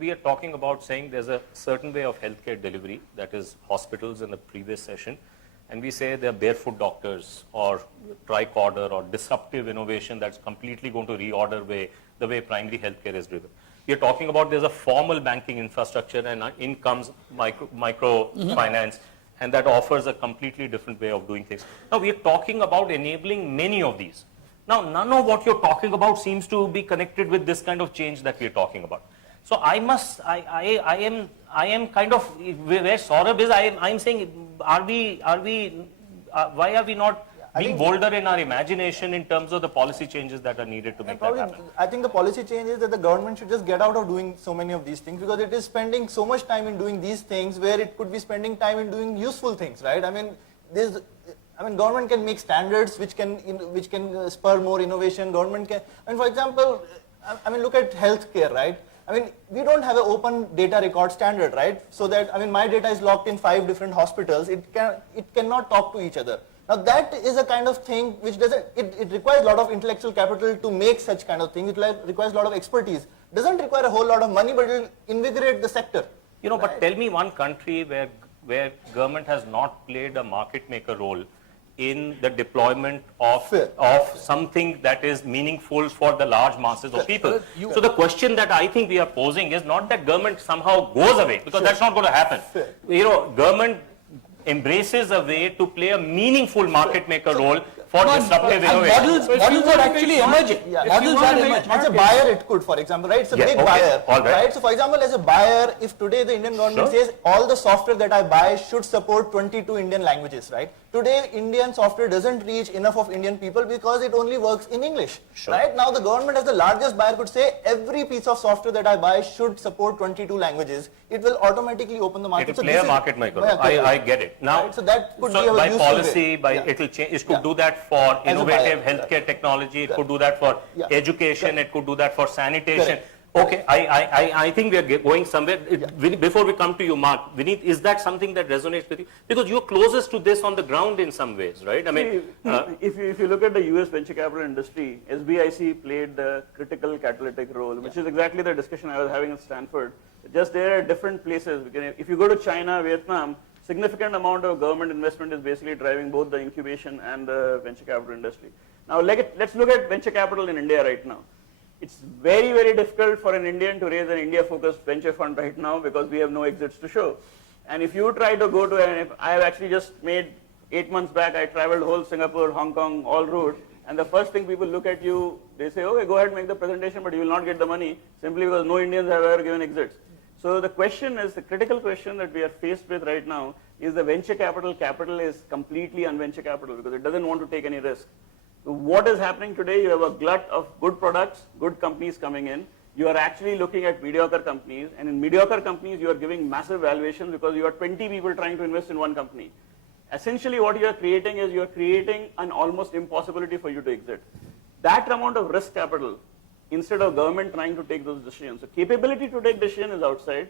We are talking about saying there's a certain way of healthcare delivery, that is hospitals in the previous session, and we say they're barefoot doctors or tricorder or disruptive innovation that's completely going to reorder the way primary healthcare is driven. We are talking about there's a formal banking infrastructure and in comes microfinance, and that offers a completely different way of doing things. Now we are talking about enabling many of these. Now none of what you're talking about seems to be connected with this kind of change that we are talking about. So I am kind of where Saurabh is. I'm saying, why are we not being bolder in our imagination in terms of the policy changes that are needed to make that happen? I think the policy change is that the government should just get out of doing so many of these things, because it is spending so much time in doing these things where it could be spending time in doing useful things, right? I mean, government can make standards which can spur more innovation. Government can, for example, look at healthcare, right? We don't have an open data record standard, right? So that, my data is locked in 5 different hospitals. It cannot talk to each other. Now that is a kind of thing which it requires a lot of intellectual capital to make such kind of thing. It requires a lot of expertise. Doesn't require a whole lot of money, but it will invigorate the sector. Right? But tell me one country where government has not played a market maker role in the deployment of something that is meaningful for the large masses of people. So the question that I think we are posing is not that government somehow goes away, because that's not going to happen. Government embraces a way to play a meaningful market maker role for disruptive innovation. Models are actually emerging. Models are emerging. As a buyer, it could, for example, right? It's a big buyer, right? So, for example, as a buyer, if today the Indian government says all the software that I buy should support 22 Indian languages, right? Today, Indian software doesn't reach enough of Indian people because it only works in English, right? Now, the government as the largest buyer could say every piece of software that I buy should support 22 languages. It will automatically open the market. It will play a market maker role. I get it. Now, right? So that could be a by useful policy, way. it will change. It could do that for innovative healthcare technology. It could do that for education. It could do that for sanitation. Okay, I think we are going somewhere. Before we come to you, Mark, Vineet, is that something that resonates with you? Because you're closest to this on the ground in some ways, right? If you look at the US venture capital industry, SBIC played the critical catalytic role, which is exactly the discussion I was having at Stanford. Just there are different places. If you go to China, Vietnam, significant amount of government investment is basically driving both the incubation and the venture capital industry. Now, let's look at venture capital in India right now. It's very, very difficult for an Indian to raise an India-focused venture fund right now because we have no exits to show. And if you try to go to, I have actually just made 8 months back, I traveled whole Singapore, Hong Kong, all route, and the first thing people look at you, they say, okay, go ahead and make the presentation, but you will not get the money simply because no Indians have ever given exits. So the question is, the critical question that we are faced with right now is the venture capital is completely unventure capital because it doesn't want to take any risk. So what is happening today, you have a glut of good products, good companies coming in. You are actually looking at mediocre companies, and in mediocre companies, you are giving massive valuations because you are 20 people trying to invest in one company. Essentially, what you are creating is you are creating an almost impossibility for you to exit. That amount of risk capital, instead of government trying to take those decisions. So capability to take decision is outside.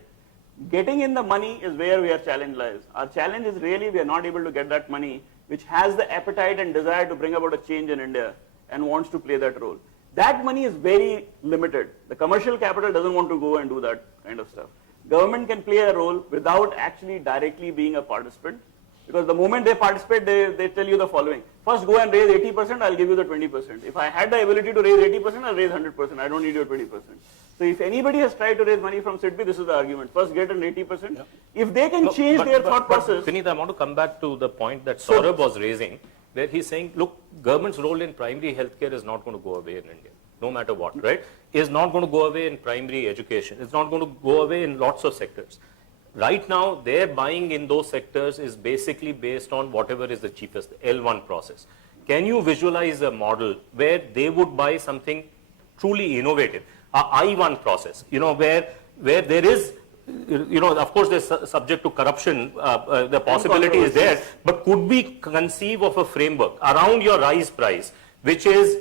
Getting in the money is where our challenge lies. Our challenge is really we are not able to get that money which has the appetite and desire to bring about a change in India and wants to play that role. That money is very limited. The commercial capital doesn't want to go and do that kind of stuff. Government can play a role without actually directly being a participant, because the moment they participate, they tell you the following. First, go and raise 80%, I'll give you the 20%. If I had the ability to raise 80%, I'll raise 100%. I don't need your 20%. So if anybody has tried to raise money from SIDBI, this is the argument. First, get an 80%. If they can change their thought process. Vineet, I want to come back to the point that Saurabh was raising, where he's saying, look, government's role in primary healthcare is not going to go away in India, no matter what, right? Is not going to go away in primary education. It's not going to go away in lots of sectors. Right now, their buying in those sectors is basically based on whatever is the cheapest, the L1 process. Can you visualize a model where they would buy something truly innovative, a I1 process, where there is, of course, there's subject to corruption, the possibility is there, but could we conceive of a framework around your rise price, which is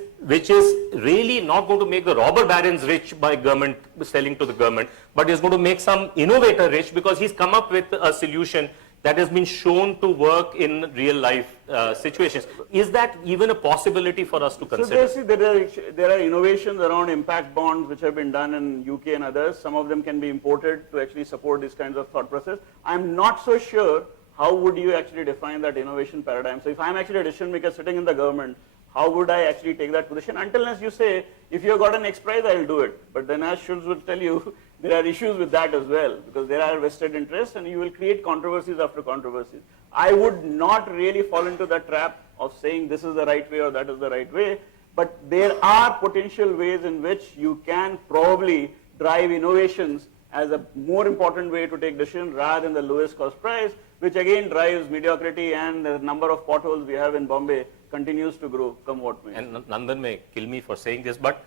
really not going to make the robber barons rich by government selling to the government, but is going to make some innovator rich because he's come up with a solution that has been shown to work in real life situations. Is that even a possibility for us to consider? So there are innovations around impact bonds which have been done in UK and others. Some of them can be imported to actually support these kinds of thought process. I'm not so sure how would you actually define that innovation paradigm. So if I'm actually a decision maker sitting in the government, how would I actually take that position? Unless you say, if you've got an X prize, I'll do it. But then as Schultz will tell you, there are issues with that as well, because there are vested interests and you will create controversies after controversies. I would not really fall into the trap of saying this is the right way or that is the right way, but there are potential ways in which you can probably drive innovations as a more important way to take decisions rather than the lowest cost price, which again drives mediocrity, and the number of potholes we have in Bombay continues to grow, come what may. And Nandan may kill me for saying this, but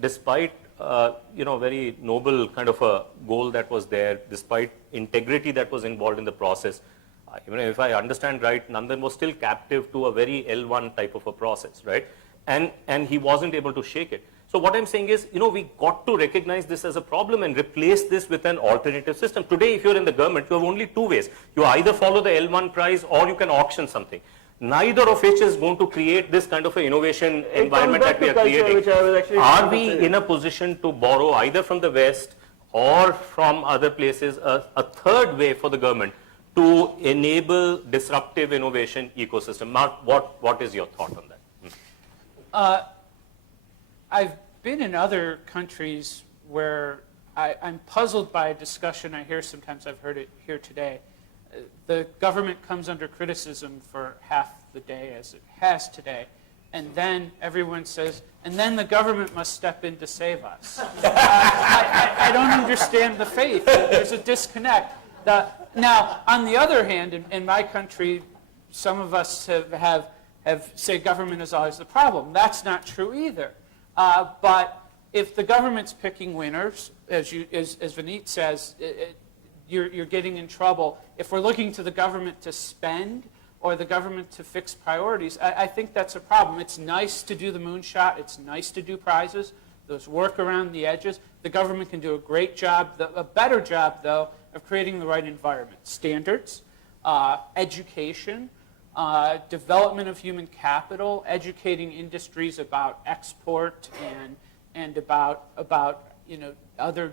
despite very noble kind of a goal that was there, despite integrity that was involved in the process, if I understand right, Nandan was still captive to a very L1 type of a process, right? And he wasn't able to shake it. So what I'm saying is, we got to recognize this as a problem and replace this with an alternative system. Today, if you're in the government, you have only two ways. You either follow the L1 price or you can auction something. Neither of which is going to create this kind of an innovation environment that we are creating. Are we in a position to borrow either from the West or from other places a third way for the government to enable disruptive innovation ecosystem? Mark, what is your thought on that? I've been in other countries where I'm puzzled by a discussion I hear sometimes. I've heard it here today. The government comes under criticism for half the day as it has today, and then everyone says, and then the government must step in to save us. I don't understand the faith. There's a disconnect. Now, on the other hand, in my country, some of us have said government is always the problem. That's not true either. But if the government's picking winners, as Vineet says, you're getting in trouble. If we're looking to the government to spend or the government to fix priorities, I think that's a problem. It's nice to do the moonshot. It's nice to do prizes. Those work around the edges. The government can do a great job, a better job, though, of creating the right environment. Standards, education, development of human capital, educating industries about export and about other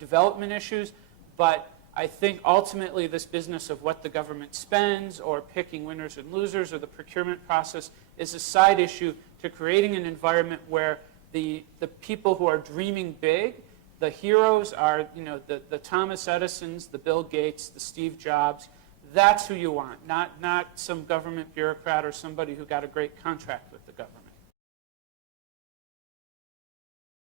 development issues. But I think ultimately this business of what the government spends or picking winners and losers or the procurement process is a side issue to creating an environment where the people who are dreaming big, the heroes are the Thomas Edisons, the Bill Gates, the Steve Jobs. That's who you want, not some government bureaucrat or somebody who got a great contract with the government.